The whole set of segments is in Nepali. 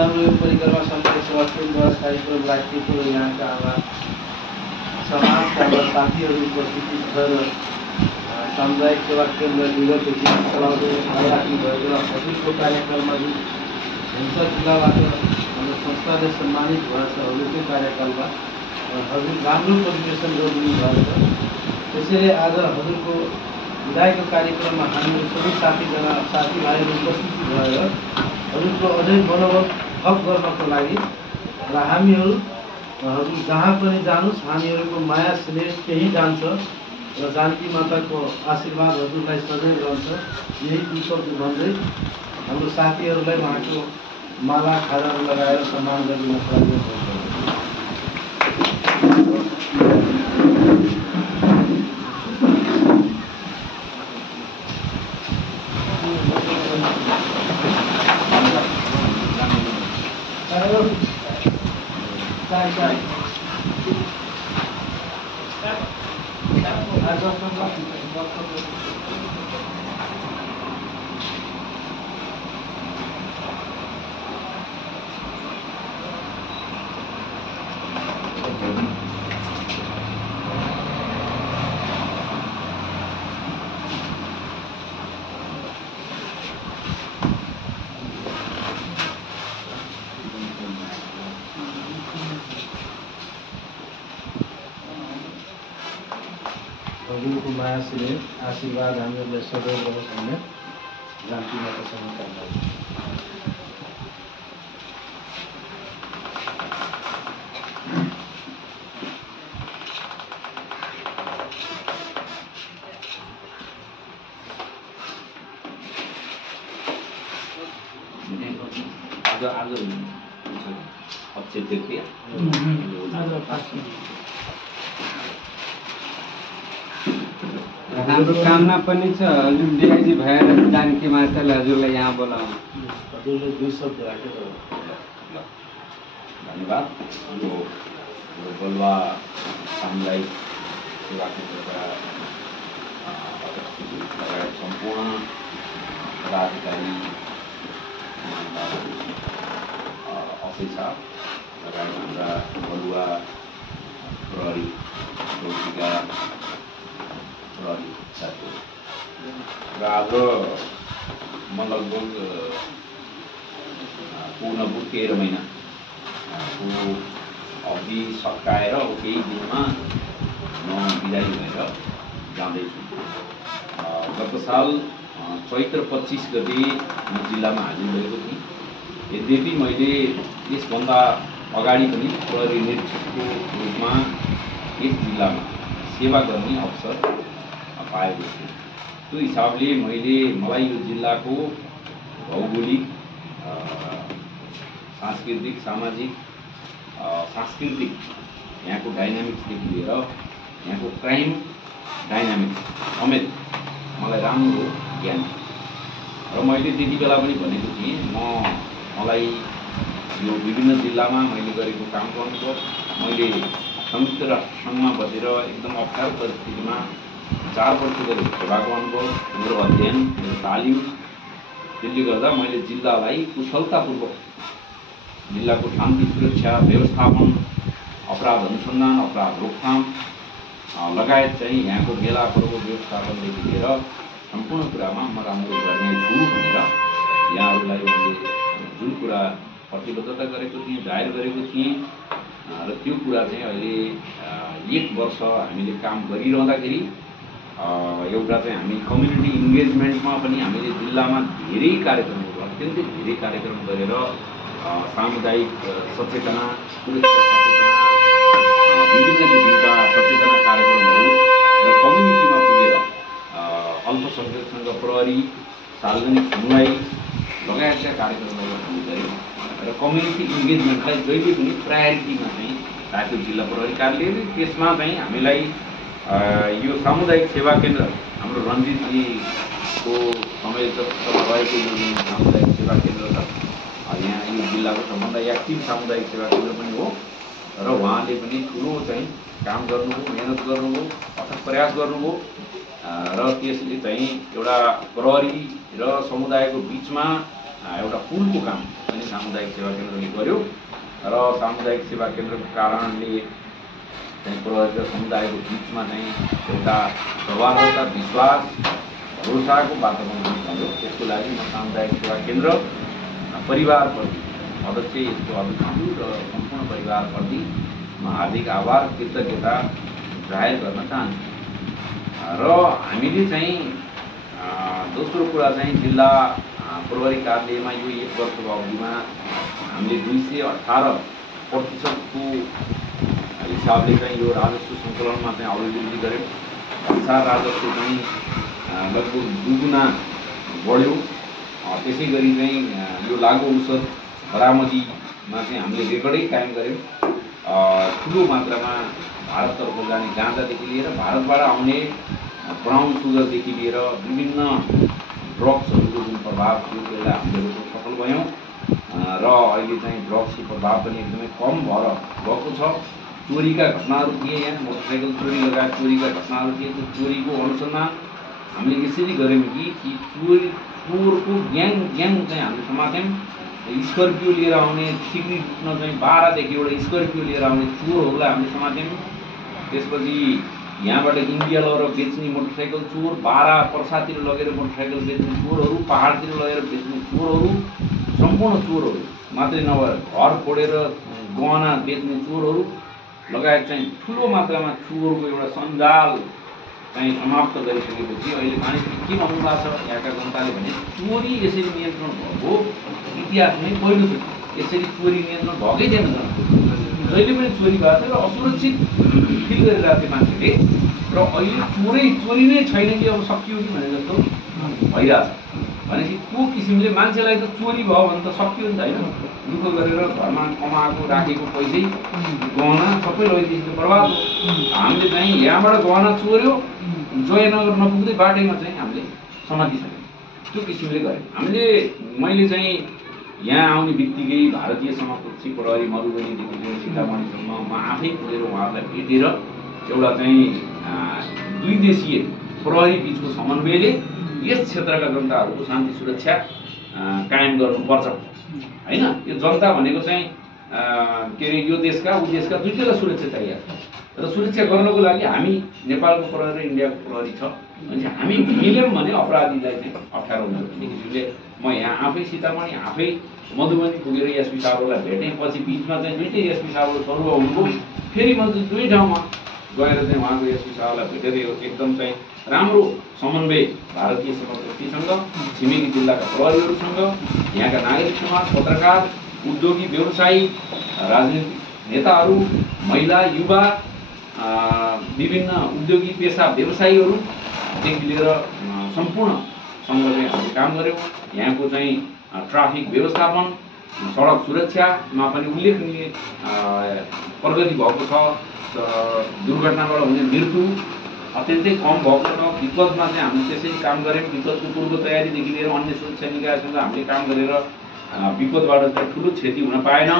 सामुदायिक परिक्रमा सामुदायिक सेवा केन्द्रद्वारा कार्यक्रम राखिएको यहाँका हाम्रा समाजका साथीहरू उपस्थिति छ र सामुदायिक सेवा केन्द्र विगतदेखि चलाउँदै राख्नु भएको र हजुरको कार्यकालमा जुन हिंसा जिल्लाबाट हाम्रो संस्थाले सम्मानित भएको छ हजुरको कार्यकालमा हजुर राम्रो कन्ट्रिब्युसन गरिदिनु भएको छ। त्यसैले आज हजुरको विदायको कार्यक्रममा हामीहरू सबै साथीभाइहरू उपस्थित भएर हजुरको अझै मनोबल थप गर्नको लागि र हामीहरू हजुर जहाँ पनि जानुहोस् हामीहरूको माया स्नेह त्यही जान्छ र जानकी माताको आशीर्वाद हजुरलाई सधैँ रहन्छ। यही दुई शब्द भन्दै हाम्रो साथीहरूलाई उहाँको माला खाजाहरू लगाएर सम्मान गरिदिनको लागि हजुरको माया स्नेह आशीर्वाद हामीहरूलाई सदैव रहोस् भन्ने जानकी मातासँग कामना हाम्रो कामना पनि छ हजुर डिआइजी भएर जानकी माताले हजुरलाई यहाँ बोलाउनु। हजुरले दुई शब्द राखेर धन्यवाद। यो बलुवा सामुदायिक सेवा केन्द्रका लगायत सम्पूर्ण पदाधिकारी अफिसर लगायत हाम्रा बलुवा प्रहरी चौकीका प्रहरी साथीहरू र आज म लगभग पूर्ण 13 महिनाको अवधि सकाएर केही दिनमा म बिदाई भएर जाँदैछु। गत साल चैत्र 25 गते म जिल्लामा हाजिर भएको थिएँ। यद्यपि मैले यसभन्दा अगाडि पनि प्रहरी निरीक्षकको रूपमा यस जिल्लामा सेवा गर्ने अवसर पाएको छु। त्यो हिसाबले मलाई यो जिल्लाको भौगोलिक सांस्कृतिक सामाजिक सांस्कृतिक यहाँको डाइनामिक्सदेखि लिएर यहाँको क्राइम डाइनामिक्स समेत मलाई राम्रो ज्ञान छ र मैले त्यति बेला पनि भनेको थिएँ मलाई यो विभिन्न जिल्लामा मैले गरेको कामको अनुभव मैले संयुक्त राष्ट्रसङ्घमा बसेर एकदम अप्ठ्यारो परिस्थितिमा 4 वर्ष गरी सेवाको अनुभव मेरो अध्ययन मेरो तालिम त्यसले गर्दा मैले जिल्लालाई कुशलतापूर्वक जिल्लाको शान्ति सुरक्षा व्यवस्थापन अपराध अनुसन्धान अपराध रोकथाम लगायत चाहिँ यहाँको मेला पर्व व्यवस्थापनदेखि लिएर सम्पूर्ण कुरामा म राम्रो गर्नेछु भनेर यहाँहरूलाई मैले जुन कुरा प्रतिबद्धता गरेको थिएँ जाहेर गरेको थिएँ र त्यो कुरा चाहिँ अहिले 1 वर्ष हामीले काम गरिरहँदाखेरि एउटा चाहिँ हामी कम्युनिटी इन्गेजमेन्टमा पनि हामीले जिल्लामा धेरै कार्यक्रमहरू अत्यन्तै धेरै कार्यक्रम गरेर सामुदायिक सचेतना सुरक्षा सचेतना विभिन्न किसिमका सचेतना कार्यक्रमहरू र कम्युनिटीमा पुगेर अल्पसंख्यकसँग प्रहरी सार्वजनिक सुनवाई लगायतका कार्यक्रमहरू हामी गऱ्यौँ र कम्युनिटी इन्गेजमेन्टलाई जहिले पनि प्रायोरिटीमा चाहिँ राख्यो जिल्ला प्रहरी कार्यालयले। त्यसमा चाहिँ हामीलाई यो सामुदायिक सेवा केन्द्र हाम्रो रणजितजीको समय रहेको यो सामुदायिक सेवा केन्द्र छ यहाँ यो जिल्लाको सबभन्दा एक्टिभ सामुदायिक सेवा केन्द्र पनि हो र उहाँले पनि ठुलो चाहिँ काम गर्नुभयो मेहनत गर्नुभयो अथक प्रयास गर्नुभयो र त्यसले चाहिँ एउटा प्रहरी र समुदायको बीचमा एउटा पुलको काम पनि सामुदायिक सेवा केन्द्रले गर्यो र सामुदायिक सेवा केन्द्रको कारणले चाहिँ प्रहरी र समुदायको बिचमा चाहिँ एउटा सौहार्दता, विश्वास, भरोसाको वातावरण बन्यो। त्यसको लागि म सामुदायिक सेवा केन्द्र परिवारप्रति, अध्यक्ष, यसको अभिभावक र सम्पूर्ण परिवारप्रति म हार्दिक आभार, कृतज्ञता जाहेर गर्न चाहन्छु। र हामीले चाहिँ दोस्रो कुरा चाहिँ जिल्ला प्रहरी कार्यालयमा यो 1 वर्षको अवधिमा हामीले 218% हिसाबले चाहिँ यो राजस्व सङ्कलनमा चाहिँ अभिवृद्धि गऱ्यौँ। भन्सार राजस्व चाहिँ लगभग दुगुना बढ्यो। त्यसै गरी चाहिँ यो लागु औषध बरामदीमा चाहिँ हामीले रेकर्डै कायम गऱ्यौँ। ठुलो मात्रामा भारततर्फ जाने गाँजादेखि लिएर भारतबाट आउने ब्राउन सुगरदेखि लिएर विभिन्न ड्रग्सहरूको जुन प्रभाव थियो त्यसलाई हामीले रोक्न सफल भयौँ र अहिले चाहिँ ड्रग्सको प्रभाव पनि एकदमै कम भएर गएको छ। चोरीका घटनाहरू थिए, यहाँ मोटरसाइकल चोरी लगायत चोरीका घटनाहरू थिए। त्यो चोरीको अनुसन्धान हामीले यसरी गऱ्यौँ कि चोरको ग्याङ चाहिँ हामीले समात्यौँ। स्कर्पियो लिएर आउने, सिक्री लुट्न चाहिँ 12 देखि एउटा स्कर्पियो लिएर आउने चोरहरूलाई हामीले समात्यौँ। त्यसपछि यहाँबाट इन्डिया लगेर बेच्ने मोटरसाइकल चोर, 12 पर्सातिर लगेर मोटरसाइकल बेच्ने चोरहरू, पहाडतिर लगेर बेच्ने चोरहरू, सम्पूर्ण चोरहरू मात्रै नभएर घर फोडेर गहना बेच्ने चोरहरू लगायत चाहिँ ठुलो मात्रामा चोरको एउटा सञ्जाल चाहिँ समाप्त गरिसकेपछि अहिले मानिसले के भन्नु भएको छ यहाँका जनताले भने चोरी यसरी नियन्त्रण भएको इतिहासमै पहिलोचोटि यसरी चोरी नियन्त्रण भएकै थिएन। जहिले पनि चोरी भएको थियो र असुरक्षित फिल गरिरहेको थियो मान्छेले र अहिले चोरी नै छैन कि अब सकियो कि भने जस्तो भइरहेछ। भनेपछि त्यो किसिमले मान्छेलाई त चोरी भयो भने त सकियो नि त होइन। दुःख गरेर घरमा कमाएको राखेको पैसै गहना सबै लैदिन्छ, बर्बाद हो। हामीले चाहिँ यहाँबाट गहना चोर्यो, जयनगर नपुग्दै बाटैमा चाहिँ हामीले समातिसक्यौँ। त्यो किसिमले गऱ्यौँ हामीले। मैले चाहिँ यहाँ आउने बित्तिकै भारतीय समकक्षी प्रहरी मधुबनीदेखि लिएर सीतामढीसम्म म आफै पुगेर उहाँहरूलाई भेटेर एउटा चाहिँ 2 देशीय प्रहरी बिचको समन्वयले यस क्षेत्रका जनताहरूको शान्ति सुरक्षा कायम गर्नुपर्छ होइन। यो जनता भनेको चाहिँ के अरे यो देशका ऊ देशका दुईटैलाई सुरक्षा चाहिएको छ र सुरक्षा गर्नको लागि हामी नेपालको प्रहरी र इन्डियाको प्रहरी छ भने हामी मिल्यौँ भने अपराधीलाई चाहिँ अप्ठ्यारो हुन्छ भन्ने किसिमले म यहाँ आफै सीतामढी आफै मधुबनी पुगेर एसपी साहबहरूलाई भेटेँ। पछि बिचमा चाहिँ दुईटै एसपी साहबहरू सरुवा हुनुभयो। फेरि म चाहिँ 2 ठाउँमा गएर चाहिँ उहाँको एसपी साहबलाई भेटेर एकदम चाहिँ राम्रो समन्वय भारतीय समकक्षीसँग, छिमेकी जिल्लाका प्रहरीहरूसँग, यहाँका नागरिक समाज, पत्रकार, उद्योगी, व्यवसायी, राजनीतिक नेताहरू, महिला, युवा, विभिन्न उद्योगी पेसा व्यवसायीहरूदेखि लिएर सम्पूर्णसँग चाहिँ हामीले काम गऱ्यौँ। यहाँको चाहिँ ट्राफिक व्यवस्थापन, सडक सुरक्षामा पनि उल्लेखनीय प्रगति भएको छ। दुर्घटनाबाट हुने मृत्यु अत्यन्तै कम भएको छ। विपदमा चाहिँ हामीले त्यसरी काम गऱ्यौँ। विपदको पूर्व तयारीदेखि लिएर अन्य सुरक्षा निकायसँग हामीले काम गरेर विपदबाट चाहिँ ठुलो क्षति हुन पाएन।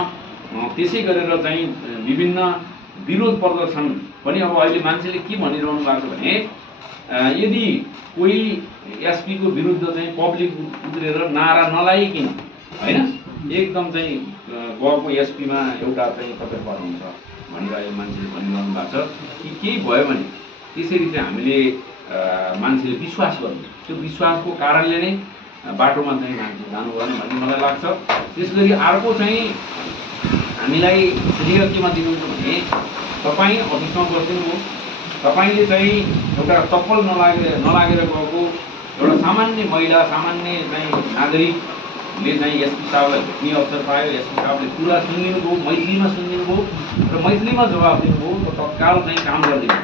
त्यसै गरेर चाहिँ विभिन्न विरोध प्रदर्शन पनि अब अहिले मान्छेले के भनिरहनु भएको भने यदि कोही एसपीको विरुद्ध चाहिँ पब्लिक उत्रेर नारा नलाइकन होइन एकदम चाहिँ गएको एसपीमा एउटा चाहिँ तपाईँ पर्नुहुन्छ भनेर अहिले मान्छेले भनिरहनु भएको छ कि केही भयो भने त्यसरी चाहिँ हामीले मान्छेले विश्वास गर्नु। त्यो विश्वासको कारणले नै बाटोमा चाहिँ मान्छे जानुभयो भन्ने मलाई लाग्छ। त्यसगरी अर्को चाहिँ हामीलाई क्लियर केमा दिनुहुन्छ भने तपाईँ अफिसमा बस्दिनुभयो, तपाईँले चाहिँ एउटा चप्पल नलागेर गएको एउटा सामान्य महिला, सामान्य चाहिँ नागरिकले चाहिँ एसपी साहबलाई भेट्ने अवसर पायो। एसपी साहबले कुरा सुनिदिनुभयो, मैथिलीमा सुनिदिनुभयो र मैथिलीमा जवाब दिनुभयो र तत्काल चाहिँ काम गरिदिनु।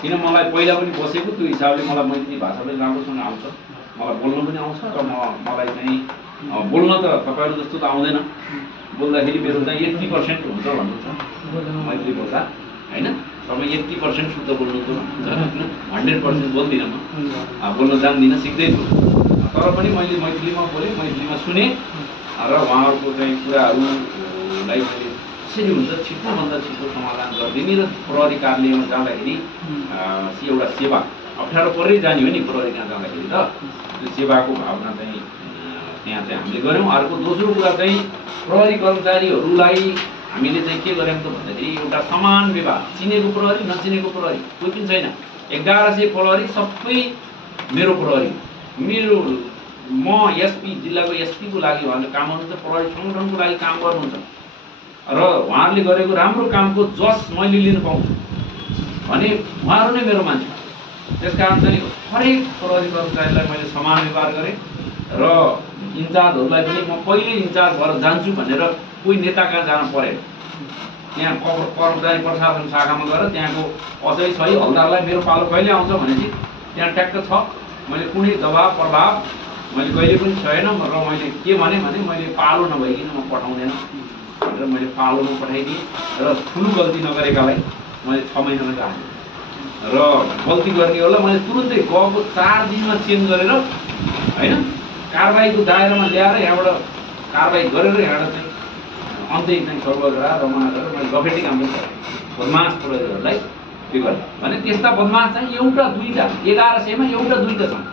किन मलाई पहिला पनि बसेको त्यो हिसाबले मलाई मैथिली भाषा पनि राम्रोसँग आउँछ, मलाई बोल्न पनि आउँछ र मलाई चाहिँ बोल्न त तपाईँहरू जस्तो त आउँदैन। बोल्दाखेरि मेरो चाहिँ 80% हुन्छ भन्नुहुन्छ मैथिली बोल्दा होइन। तपाईँ 80% शुद्ध बोल्नुहुन्छ भन्नुहुन्छ, 100% बोल्दिनँ म, बोल्न जान्दिनँ, सिक्दैछु। तर पनि मैले मैथिलीमा बोलेँ, मैथिलीमा सुने र उहाँहरूको चाहिँ कुराहरूलाई मैले कसरी हुन्छ छिटोभन्दा छिटो समाधान गरिदिने र प्रहरी कार्यालयमा जाँदाखेरि एउटा सेवा अप्ठ्यारो परै जाने हो नि प्रहरी कहाँ जाँदाखेरि त त्यो सेवाको भावना चाहिँ त्यहाँ चाहिँ हामीले गऱ्यौँ। अर्को दोस्रो कुरा चाहिँ प्रहरी कर्मचारीहरूलाई हामीले चाहिँ के गर्यौँ त भन्दाखेरि एउटा समान व्यवहार, चिनेको प्रहरी नचिनेको प्रहरी कोही पनि छैन। 1100 प्रहरी सबै मेरो प्रहरी, मेरो म एसपी जिल्लाको एसपीको लागि उहाँले काम गर्नुहुन्छ, प्रहरी सङ्गठनको लागि काम गर्नुहुन्छ र उहाँहरूले गरेको राम्रो कामको जस मैले लिन पाउँछु भने उहाँहरू नै मेरो मान्छे। त्यसकारण चाहिँ हरेक प्रहरी कर्मचारीलाई मैले समान व्यवहार गरेँ र इन्चार्जहरूलाई पनि म पहिले इन्चार्ज भएर जान्छु भनेर कोही नेता कहाँ जान परेन। त्यहाँ कर्मचारी प्रशासन शाखामा गएर त्यहाँको अझै छ हलदारलाई मेरो पालो कहिले आउँछ भनेपछि त्यहाँ ट्याक्क छ। मैले कुनै दबाब प्रभाव मैले कहिले पनि छैन र मैले के भने मैले पालो नभइकन म पठाउँदैन भनेर मैले पालोमा पठाइदिएँ र ठुलो गल्ती नगरेकालाई मैले 6 महिनामा राखेँ र गल्ती गर्नेहरूलाई मैले तुरुन्तै गएको 4 दिनमा चेन्ज गरेर होइन कारबाहीको दायरामा ल्याएर यहाँबाट कारबाही गरेर यहाँबाट चाहिँ अन्तै चाहिँ सर्वग्राह रमना गरेर मैले गफेटी काम पनि गरेँ बदमास प्रहरीहरूलाई त्यो गरेँ भने त्यस्ता बदमास चाहिँ एउटा दुईटा 1100 मा एउटा दुईटा छन्,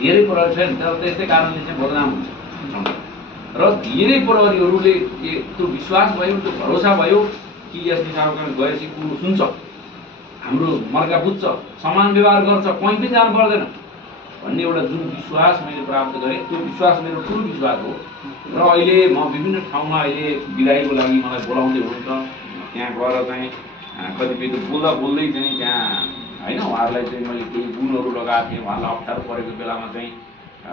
धेरै प्रहरी छैन। तर त्यस्तै कारणले चाहिँ बदनाम हुन्छ र धेरै प्रहरीहरूले त्यो विश्वास भयो, त्यो भरोसा भयो कि यस दिशामा गएपछि कुरो सुन्छ, हाम्रो मर्का बुझ्छ, समान व्यवहार गर्छ, कहीँ पनि जानु पर्दैन भन्ने एउटा जुन विश्वास मैले प्राप्त गरेँ त्यो विश्वास मेरो ठुलो विश्वास हो। र अहिले म विभिन्न ठाउँमा अहिले बिदाईको लागि मलाई बोलाउँदै हुनुहुन्छ, त्यहाँ गएर चाहिँ कतिपय बोल्दा बोल्दै चाहिँ त्यहाँ होइन उहाँहरूलाई चाहिँ मैले केही गुणहरू लगाएको थिएँ, उहाँहरूलाई अप्ठ्यारो परेको बेलामा चाहिँ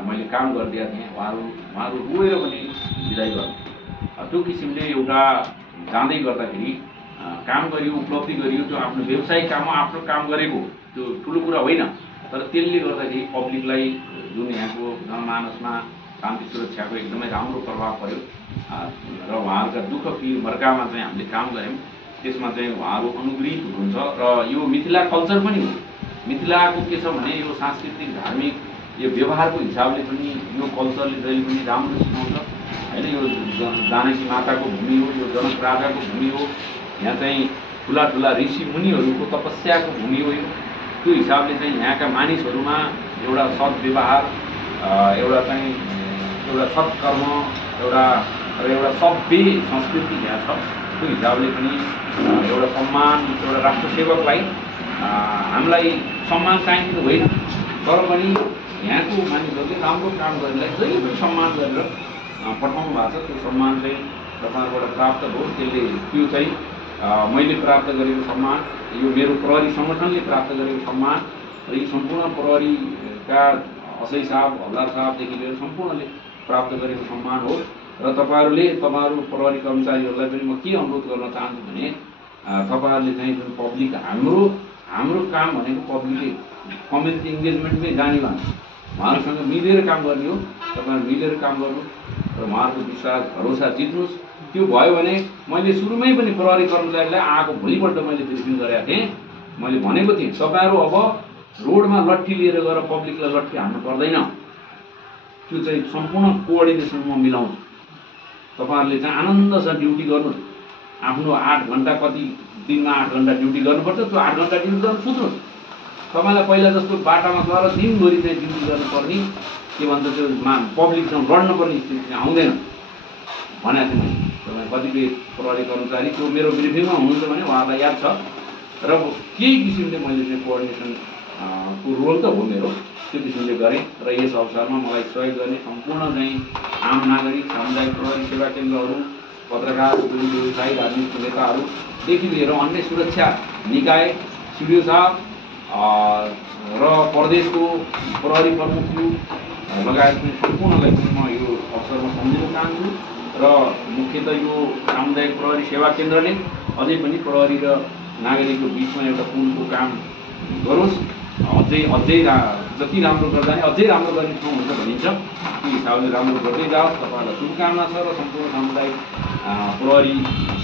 मैले काम गरिदिएको थिएँ। उहाँहरू रोएर पनि बिदाई गर्नु त्यो किसिमले एउटा जाँदै गर्दाखेरि काम गरियो, उपलब्धि गरियो, त्यो आफ्नो व्यवसायिक काममा आफ्नो काम गरेको त्यो ठुलो कुरा होइन। तर त्यसले गर्दाखेरि पब्लिकलाई जुन यहाँको जनमानसमा शान्ति सुरक्षाको एकदमै राम्रो प्रभाव पर्यो र उहाँहरूका दुःख पीर मर्कामा चाहिँ हामीले काम गऱ्यौँ। त्यसमा चाहिँ उहाँहरू अनुग्रहित हुनुहुन्छ र यो मिथिला कल्चर पनि हो। मिथिलाको के छ भने यो सांस्कृतिक धार्मिक यो व्यवहारको हिसाबले पनि यो कल्चरले जहिले पनि राम्रो सिकाउँछ होइन। यो जानकी माताको भूमि हो, यो जनक राजाको भूमि हो, यहाँ चाहिँ ठुला ठुला ऋषि मुनिहरूको तपस्याको भूमि हो। त्यो हिसाबले चाहिँ यहाँका मानिसहरूमा एउटा सद्व्यवहार, एउटा चाहिँ एउटा सत्कर्म, एउटा सभ्य संस्कृति यहाँ छ। त्यो हिसाबले पनि एउटा सम्मान, एउटा राष्ट्र सेवकलाई हामीलाई सम्मान चाहिने होइन, तर पनि यहाँको मानिसहरूले राम्रो काम गर्नेलाई जहिले पनि सम्मान गरेर पठाउनु भएको छ। त्यो सम्मान चाहिँ तपाईँहरूबाट प्राप्त भयो। त्यसले त्यो चाहिँ मैले प्राप्त गरेको सम्मान, यो मेरो प्रहरी सङ्गठनले प्राप्त गरेको सम्मान र यी सम्पूर्ण प्रहरीका असै साहब, हवलदार साहबदेखि लिएर सम्पूर्णले प्राप्त गरेको सम्मान हो। र तपाईँहरू प्रहरी कर्मचारीहरूलाई पनि म के अनुरोध गर्न चाहन्छु भने तपाईँहरूले चाहिँ जुन पब्लिक हाम्रो काम भनेको पब्लिकले कम्युनिटी इङ्गेजमेन्टमै जाने हो, उहाँहरूसँग मिलेर काम गर्ने हो। तपाईँहरू मिलेर काम गर्नु र उहाँहरूको विश्वास भरोसा जित्नुहोस्। त्यो भयो भने मैले सुरुमै पनि प्रहरी कर्मचारीलाई आएको भोलिपल्ट मैले ब्रिफिङ गरेका थिएँ। मैले भनेको थिएँ तपाईँहरू अब रोडमा लट्ठी लिएर गएर पब्लिकलाई लट्ठी हान्नु पर्दैन, त्यो चाहिँ सम्पूर्ण कोअर्डिनेसन म मिलाउँछु। तपाईँहरूले चाहिँ आनन्दसँग ड्युटी गर्नुहोस्। आफ्नो 8 घन्टा कति दिनमा 8 घन्टा ड्युटी गर्नुपर्छ, त्यो 8 घन्टा ड्युटी गर्नु सुत्नुहोस्। तपाईँलाई पहिला जस्तो बाटामा गएर दिनभरि चाहिँ ड्युटी गर्नुपर्ने के भन्छ त्यो पब्लिकसँग लड्नुपर्ने स्थिति आउँदैन भनेको थिएँ मैले। तपाईँ कतिपय प्रहरी कर्मचारी त्यो मेरो ब्रिफिङमा हुनुहुन्छ भने उहाँहरूलाई याद छ। र केही किसिमले मैले चाहिँ कोअर्डिनेसन को रोल त हो मेरो, त्यो किसिमले गरेँ। र यस अवसरमा मलाई सहयोग गर्ने सम्पूर्ण चाहिँ आम नागरिक, सामुदायिक प्रहरी सेवा केन्द्रहरू, पत्रकार, व्यवसायी, राजनीतिक नेताहरूदेखि लिएर अन्य सुरक्षा निकाय, सिडिओ साहब र प्रदेशको प्रहरी प्रमुखहरू लगायत पनि सम्पूर्णलाई पनि म यो अवसरमा सम्झिन चाहन्छु। र मुख्यतः यो सामुदायिक प्रहरी सेवा केन्द्रले अझै पनि प्रहरी र नागरिकको बिचमा एउटा पुलको काम गरोस्। अझै जति राम्रो गर्दा नि अझै राम्रो गर्ने ठाउँ हुन्छ भनिन्छ, त्यो हिसाबले राम्रो गर्दै जाओस्। तपाईँहरूलाई शुभकामना छ र सम्पूर्ण सामुदायिक प्रहरी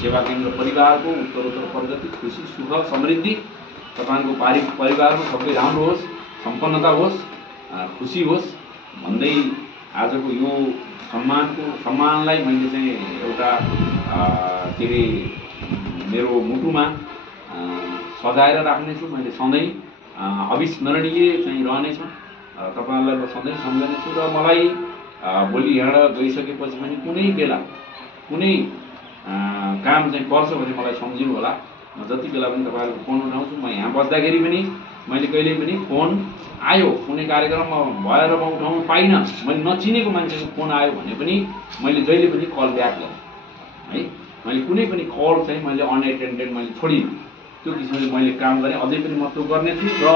सेवा केन्द्र परिवारको उत्तरोत्तर प्रगति, खुसी, सुख, समृद्धि तपाईँहरूको परिवारमा सबै राम्रो होस्, सम्पन्नता होस्, खुसी होस् भन्दै आजको यो सम्मानलाई मैले चाहिँ एउटा के अरे मेरो मुटुमा सजाएर राख्नेछु। मैले सधैँ अविस्मरणीय चाहिँ रहनेछु, तपाईँहरूलाई म सधैँ सम्झनेछु। र मलाई भोलि यहाँबाट गइसकेपछि पनि कुनै बेला कुनै काम चाहिँ पर्छ भने मलाई सम्झिनु होला। म जति बेला पनि तपाईँहरूको फोन उठाउँछु। म यहाँ बस्दाखेरि पनि मैले कहिल्यै पनि फोन आयो कुनै कार्यक्रममा भएर म उठाउनु पाइनँ, मैले नचिनेको मान्छेको फोन आयो भने पनि मैले जहिले पनि कल ब्याक गरेँ है। मैले कुनै पनि कल चाहिँ मैले अनएटेन्डेड मैले छोडिनँ। त्यो किसिमले मैले काम गरेँ, अझै पनि म त्यो गर्नेछु र